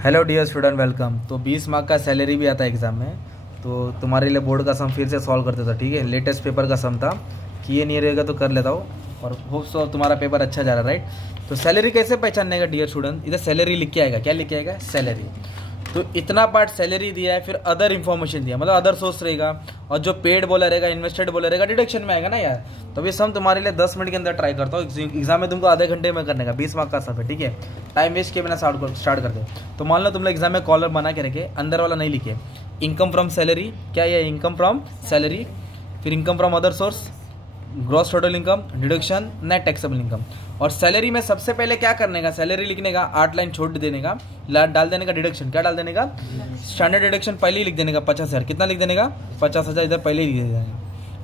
Hello dear student, welcome. तो 20 mark का salary भी आता है एग्ज़ाम में, तो तुम्हारे लिए बोर्ड का सम फिर से सॉल्व करते था। ठीक है, लेटेस्ट पेपर का सम था, किए नहीं रहेगा तो कर लेता हूँ और होप सो तुम्हारा पेपर अच्छा जा रहा है, राइट। तो सैलरी कैसे पहचानने का डियर स्टूडेंट, इधर सैलरी लिख के आएगा। क्या लिख के आएगा? सैलरी। तो इतना पार्ट सैलरी दिया है, फिर अदर इन्फॉर्मेशन दिया, मतलब अदर सोर्स रहेगा, और जो पेड बोला रहेगा, इन्वेस्टेड बोला रहेगा, डिडक्शन में आएगा ना यार। तो ये सम तुम्हारे लिए 10 मिनट के अंदर ट्राई करता हूँ। एग्जाम में तुमको आधे घंटे में करने का, 20 मार्क का सम है। ठीक है, टाइम वेस्ट किए बिना स्टार्ट करते। तो मान लो तुम लोग एग्जाम में कॉलर बना के रखे, अंदर वाला नहीं लिखे। इनकम फ्रॉम सैलरी, क्या ये इनकम फ्रॉम सैलरी, फिर income from other source, gross total income, deduction, net taxable income. और सैलरी में सबसे पहले क्या करने का, सैलरी लिखने का, 8 लाइन छोड़ देने का, डाल देने का डिडक्शन। क्या डाल देने का? स्टैंडर्ड डिडक्शन पहले ही लिख देने का, 50,000। कितना लिख देने का? 50,000 इधर पहले ही लिख देने का।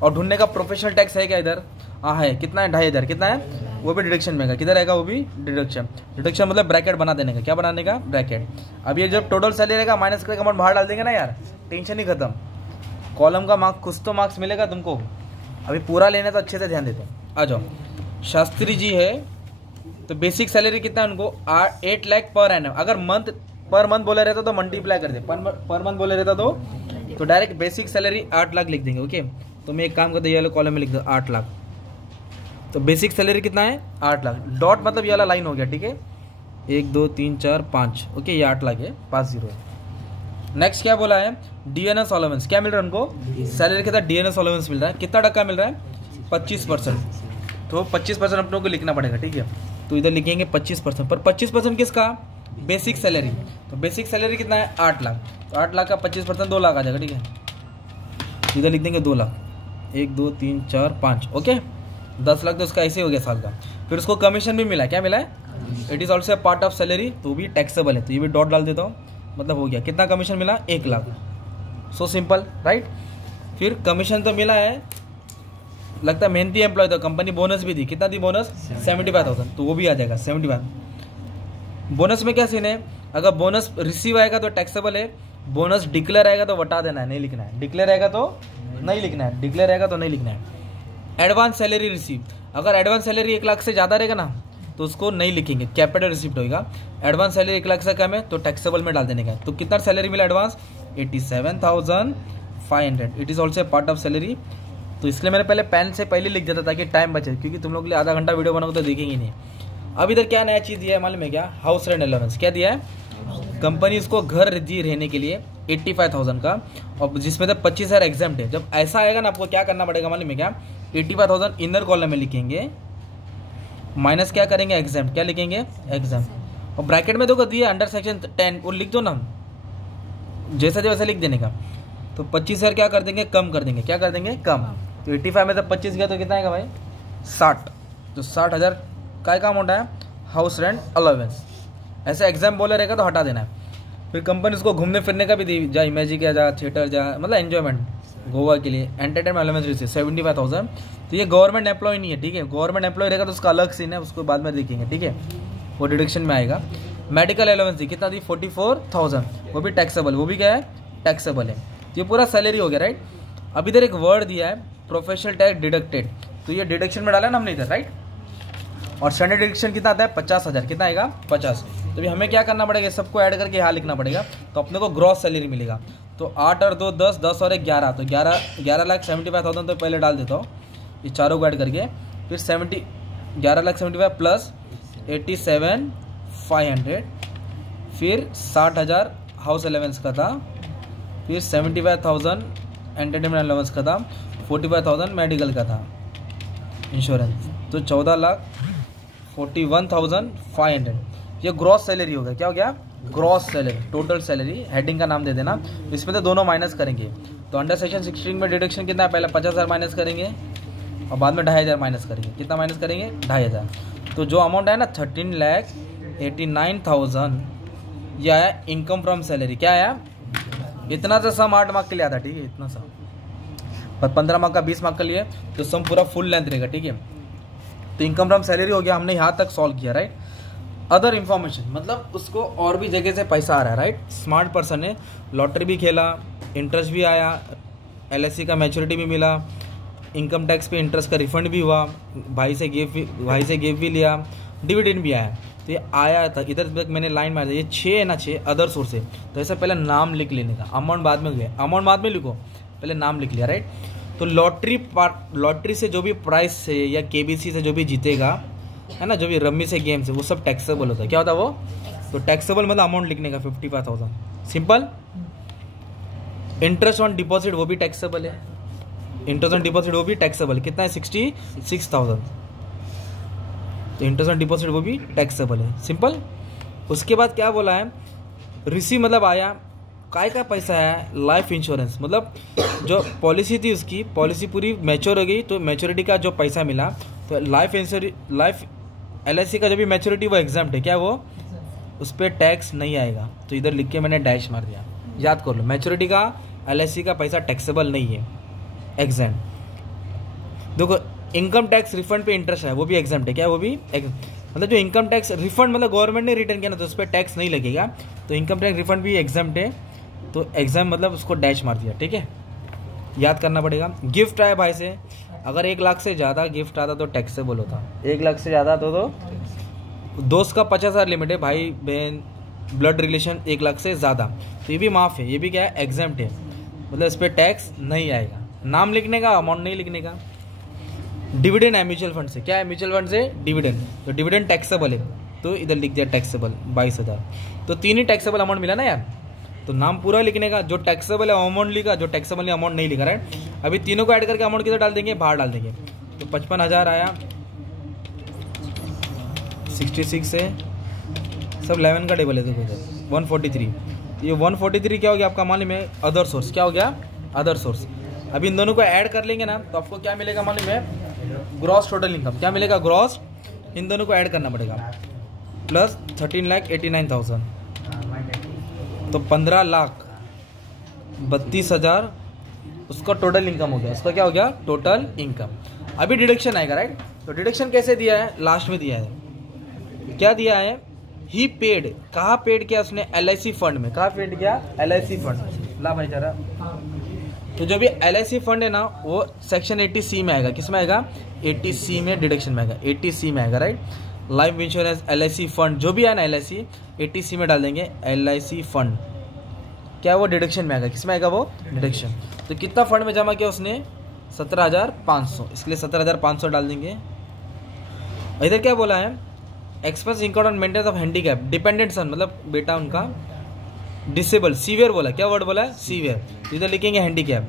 और ढूंढने का प्रोफेशनल टैक्स है क्या इधर? हाँ है। कितना है? 2,500। कितना है? वो भी डिडक्शन में है। किधर रहेगा? वो भी डिडक्शन। डिडक्शन मतलब ब्रैकेट बना देने का। क्या बनाने का? ब्रैकेट। अब ये जब टोटल सैलरी रहेगा, माइनस करके अमाउंट बाहर डाल देंगे ना यार, टेंशन ही खत्म। कॉलम का मार्क कुछ तो मार्क्स मिलेगा तुमको। अभी पूरा लेना तो अच्छे से ध्यान देते हैं। आ जाओ। शास्त्री जी है, तो बेसिक सैलरी कितना है उनको? 8 लाख पर एनम। अगर पर मंथ बोले रहता तो मल्टीप्लाई कर दे, पर मंथ बोले रहता तो डायरेक्ट बेसिक सैलरी 8 लाख लिख देंगे। ओके, तो मैं एक काम करता हूँ, ये वाले कॉलम में लिख दो 8 लाख। तो बेसिक सैलरी कितना है? 8 लाख। डॉट मतलब ये वाला लाइन हो गया। ठीक है, 1 2 3 4 5। ओके, ये 8 लाख है, 5 0 है। नेक्स्ट क्या बोला है? DNS allowance. क्या मिल रहा है उनको? सैलरी के साथ डीएनएस अलाउंस मिल रहा है। कितना टक्का मिल रहा है? 25%। तो 25% अपनों को लिखना पड़ेगा। ठीक है, तो इधर लिखेंगे 25%। पर 25% किसका? Basic salary. तो बेसिक सैलरी कितना है? 8 लाख। तो 8 लाख का 25% 2 लाख आ जाएगा। ठीक है, इधर लिख देंगे 2 लाख। 1 2 3 4 5। ओके, 10 लाख तो उसका ऐसे हो गया साल का। फिर उसको कमीशन भी मिला। क्या मिला है? It is also part of salary, तो भी टैक्सेबल है। तो ये भी डॉट डाल देता हूँ, मतलब हो गया। कितना कमीशन मिला? 1 लाख। So simple, right. फिर कमीशन तो मिला है, लगता है मेहनती एम्प्लॉय, तो कंपनी बोनस भी दी। कितना दी बोनस? 75,000। तो वो भी आ जाएगा 75। बोनस में क्या सीन है? अगर बोनस रिसीव आएगा तो टैक्सेबल है, बोनस डिक्लेयर आएगा तो बता देना है, नहीं लिखना है। डिक्लेयर आएगा तो नहीं लिखना है, डिक्लेयर आएगा तो नहीं लिखना है। एडवांस सैलरी रिसीव, अगर एडवांस सैलरी 1 लाख से ज़्यादा रहेगा ना तो उसको नहीं लिखेंगे, कैपिटल रिसिप्ट होगा। एडवांस सैलरी 1 लाख से कम है तो टैक्सेबल में डाल देने का। तो कितना सैलरी मिला advance? 87,500। It is also part of salary. तो इसलिए मैंने पहले पेन से पहले लिख देता ताकि टाइम बचे, क्योंकि तुम लोग के लिए आधा घंटा वीडियो बनाओगे तो देखेंगे नहीं। अब इधर क्या नया चीज़ दिया है मालूम है क्या? House rent allowance. क्या दिया है? कंपनी इसको घर रहने के लिए 85,000 का, और जिसमें तो 25,000 एग्जाम्प्ट है। जब ऐसा आएगा ना, आपको क्या करना पड़ेगा मालूम है क्या? 85,000 इनर कॉलम में लिखेंगे, माइनस क्या करेंगे? एग्जाम। क्या लिखेंगे? एग्जाम। और ब्रैकेट में देखो दिया अंडर सेक्शन 10, वो लिख दो ना, जैसा जो वैसा लिख देने का। तो 25,000 क्या कर देंगे? कम कर देंगे। क्या कर देंगे? कम। तो 85 में तो 25 गया तो कितना आएगा भाई? 60। तो 60,000 का अमाउंट है हाउस रेंट अलाउंस। ऐसे एग्जाम बोले रहेगा तो हटा देना है। फिर कंपनी उसको घूमने फिरने का भी दी, जा इमेजिक जा, थिएटर जा, मतलब एन्जॉयमेंट, गोवा के लिए एंटरटेनमेंट अलाउंस रिसीव 75,000। तो ये गवर्नमेंट एम्प्लॉय नहीं है। ठीक है, गवर्नमेंट एम्प्लॉय रहेगा तो उसका अलग सीन है, उसको बाद में देखेंगे। ठीक है, वो डिडक्शन में आएगा। मेडिकल अलाउंस दी, कितना दी? 44,000। वो भी टैक्सेबल, वो भी क्या है? टैक्सेबल है। तो ये पूरा सैलरी हो गया, राइट। अब इधर एक वर्ड दिया है प्रोफेशनल टैक्स डिडक्टेड, तो ये डिडक्शन में डाला ना हमने इधर, राइट। और स्टैंडर्ड डिडक्शन कितना आता है? 50,000। कितना आएगा? 50। तो अभी हमें क्या करना पड़ेगा? सबको ऐड करके यहाँ लिखना पड़ेगा, तो अपने को ग्रॉस सैलरी मिलेगा। तो 8 और 2 10, 10 और 1 11। तो 11,75,000 तो पहले डाल देता हूँ, ये चारों को ऐड करके। फिर 11,75,000 प्लस 87,500। फिर 60,000 हाउस अलाउंस का था, फिर 75,000 एंटरटेनमेंट अलाउंस का था, 45,000 मेडिकल का था, इंश्योरेंस। तो 14,41,500। ये ग्रॉस सैलरी हो गया। क्या हो गया? Gross salary, total salary. Heading का नाम दे देना। इसमें तो दोनों माइनस करेंगे। तो अंडर सेक्शन 16 में डिडक्शन कितना है? पहले 50,000 माइनस करेंगे और बाद में 2,500 माइनस करेंगे। कितना माइनस करेंगे? 2,500। तो जो अमाउंट है ना 13,89,000, यह आया इनकम फ्रॉम सैलरी। क्या आया? इतना सा सम 8 मार्क के लिए आता है। ठीक है, इतना सा। पर 15 मार्क का 20 मार्क के लिए तो सम पूरा फुल लेंथ रहेगा। ठीक है, तो इनकम फ्रॉम सैलरी हो गया, हमने यहाँ तक सॉल्व किया, राइट। अदर इन्फॉर्मेशन मतलब उसको और भी जगह से पैसा आ रहा है, राइट। स्मार्ट पर्सन है, लॉटरी भी खेला, इंटरेस्ट भी आया, LIC का मैच्योरिटी भी मिला, इनकम टैक्स पे इंटरेस्ट का रिफंड भी हुआ, भाई से गिफ्ट भी लिया, डिविडेंड भी आया। तो ये आया था इधर तक मैंने लाइन मार दिया, ये 6 है ना, 6 अदर सोर्स है। तो ऐसा पहले नाम लिख लेने का, अमाउंट बाद में गया, अमाउंट बाद में लिखो, पहले नाम लिख लिया, राइट। तो लॉटरी से जो भी प्राइस से या केबीसी से जो भी जीतेगा, है ना, जो भी रम्मी से गेम से, वो सब टैक्सेबल होता है। क्या होता है वो? तो टैक्सेबल मतलब अमाउंट लिखने का 55,000, सिंपल। इंटरेस्ट ऑन डिपॉजिट वो भी टैक्सेबल है, इंटरेस्ट ऑन डिपॉजिट वो भी टैक्सेबल, कितना है? 66,000। तो इंटरेस्ट ऑन डिपॉजिट वो भी टैक्सेबल है, सिंपल। उसके बाद क्या बोला है? रिसीव मतलब आया, काय का पैसा है? लाइफ इंश्योरेंस, मतलब जो पॉलिसी थी उसकी पॉलिसी पूरी मैच्योर हो गई, तो मैच्योरिटी का जो पैसा मिला, तो लाइफ LIC का जो भी मैच्योरिटी वो एग्जाम्प्ट है, क्या वो? उस पर टैक्स नहीं आएगा। तो इधर लिख के मैंने डैश मार दिया, याद कर लो, मैच्योरिटी का LIC का पैसा टैक्सेबल नहीं है, एग्जाम्प्ट। देखो इनकम टैक्स रिफंड पे इंटरेस्ट है, वो भी एग्जाम्प्ट है, क्या वो भी? मतलब जो इनकम टैक्स रिफंड मतलब गवर्नमेंट ने रिटर्न किया ना, तो उस पर टैक्स नहीं लगेगा, तो इनकम टैक्स रिफंड भी एग्जाम्प्ट है। तो एग्जाम मतलब उसको डैश मार दिया, ठीक है, याद करना पड़ेगा। गिफ्ट आया भाई से, अगर 1 लाख से ज़्यादा गिफ्ट आता तो टैक्सेबल होता, 1 लाख से ज़्यादा तो दोस्त का 50,000 लिमिट है, भाई बहन ब्लड रिलेशन 1 लाख से ज़्यादा, तो ये भी माफ़ है, ये भी क्या है? एग्जाम्प्ट है, मतलब इस पर टैक्स नहीं आएगा। नाम लिखने का, अमाउंट नहीं लिखने का। डिविडेंड है म्यूचुअल फंड से, क्या है? म्यूचुअल फंड से डिविडेंड, तो डिविडेंड टैक्सेबल है, तो इधर लिख दिया टैक्सेबल 22,000। तो 3 ही टैक्सेबल अमाउंट मिला ना यार। तो नाम पूरा लिखने का, जो टैक्सेबल है अमाउंट लिखा, जो टैक्सेबल है अमाउंट नहीं लिखा, राइट। अभी तीनों को ऐड करके अमाउंट किधर डाल देंगे? बाहर डाल देंगे। तो 55,000 आया, 66 से सब 11 का टेबल है, देखो इधर 143। ये 143 क्या हो गया आपका? मालूम है? Other source. क्या हो गया? Other source. अभी इन दोनों को ऐड कर लेंगे ना, तो आपको क्या मिलेगा मालूम है? Gross total income. क्या मिलेगा? ग्रॉस। इन दोनों को ऐड करना पड़ेगा, प्लस 13,89,000, तो 15,32,000 उसका टोटल इनकम हो गया। उसका क्या हो गया? Total income. अभी डिडक्शन आएगा, राइट। तो डिडक्शन कैसे दिया है? लास्ट में दिया है। क्या दिया है? ही पेड। कहाँ पेड किया उसने? LIC फंड में। कहाँ पेड किया? LIC fund. ला भाई जरा। तो जो भी LIC फंड है ना, वो सेक्शन 80C में आएगा। किस में आएगा? 80C में डिडक्शन में आएगा, 80C में आएगा, right. Life insurance LIC fund जो भी है ना, LIC 80C में डाल देंगे। LIC फंड क्या वो डिडक्शन में आएगा? किस में आएगा वो? डिडक्शन। तो कितना फंड में जमा किया उसने? 17,500, इसलिए 17,500 डाल देंगे। इधर क्या बोला है? Expense incurred on maintenance of handicap dependent son, मतलब बेटा उनका डिसेबल, सीवियर बोला। क्या वर्ड बोला है? सीवियर। इधर लिखेंगे हैंडीकैप।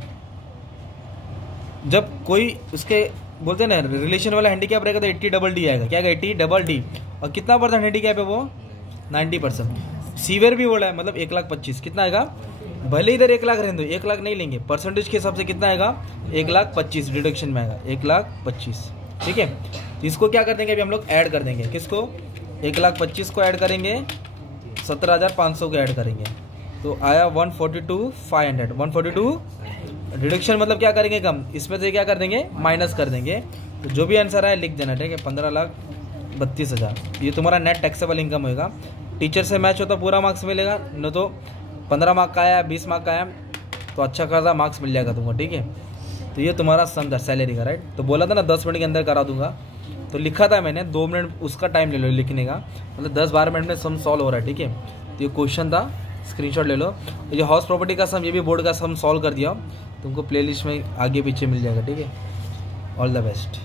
जब कोई उसके बोलते हैं ना रिलेशन वाला हैंडीकैप रहेगा तो 80DD आएगा। क्या आएगा? 80DD। और कितना % हैंडीकैप है वो? 90%। सीवियर भी बोला है, मतलब 1,25,000। कितना आएगा? भले इधर 1 लाख रहने दो, 1 लाख नहीं लेंगे, परसेंटेज के हिसाब से कितना आएगा? 1,25,000 डिडक्शन में आएगा, 1,25,000, ठीक है। तो इसको क्या कर देंगे? अभी हम लोग ऐड कर देंगे। किसको? 1,25,000 को ऐड करेंगे, 17,500 को ऐड करेंगे, तो आया 142,500। 142 डिडक्शन मतलब क्या करेंगे? कम। इसमें से क्या कर देंगे? माइनस कर देंगे। तो जो भी आंसर आया लिख देना, ठीक है। 15,32,000 ये तुम्हारा नेट टैक्सेबल इनकम होगा। टीचर से मैच होता पूरा मार्क्स मिलेगा, न तो 15 मार्क का आया, 20 मार्क का आया, तो अच्छा खासा मार्क्स मिल जाएगा तुमको, ठीक है। तो ये तुम्हारा सम था सैलरी का, राइट। तो बोला था ना 10 मिनट के अंदर करा दूंगा, तो लिखा था मैंने 2 मिनट उसका टाइम ले लो लिखने का, मतलब 10-12 मिनट में सम सॉल्व हो रहा है, ठीक है। तो ये क्वेश्चन था, स्क्रीनशॉट ले लो। ये हाउस प्रॉपर्टी का सम, ये भी बोर्ड का सम सॉल्व कर दिया, तुमको प्लेलिस्ट में आगे पीछे मिल जाएगा, ठीक है। All the best.